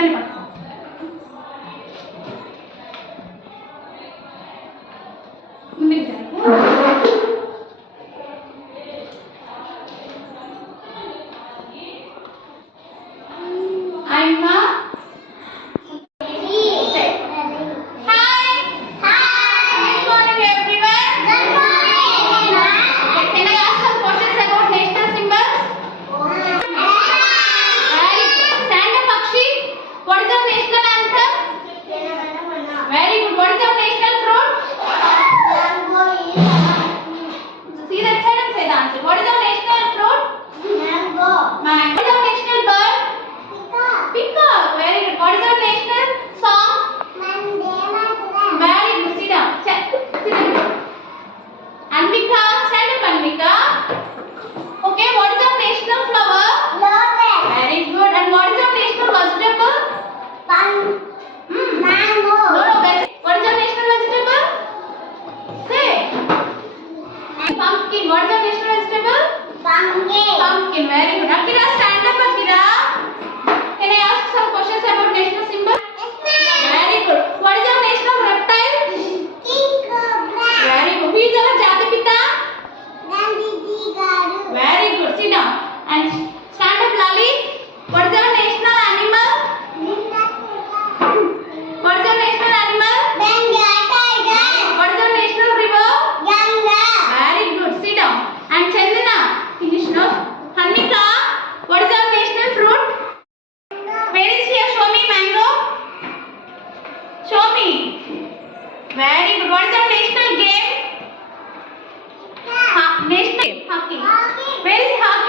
ఇట్లనే పట్టుకో. ముందుకు జరుగు. అయ్యా what is the national vegetable? Pumpkin. Pumpkin. Very good. Akira, stand up, Akira. Can I ask some questions about national symbol? Yes, ma'am. Very good. What is our national reptile? King cobra. Very good. Who is our Jatapita? Gandhiji Garu. Very good. Sit down and stand up, Lali. What is our national animal? What is our national animal? Bengal tiger. What is our national river? Ganga. Very good. Sit down. And Chandana, finish now. Hanika, what is our national fruit? Where is here? Show me mango. Show me. Very good. What is our national game? National game. Hockey. Where is hockey?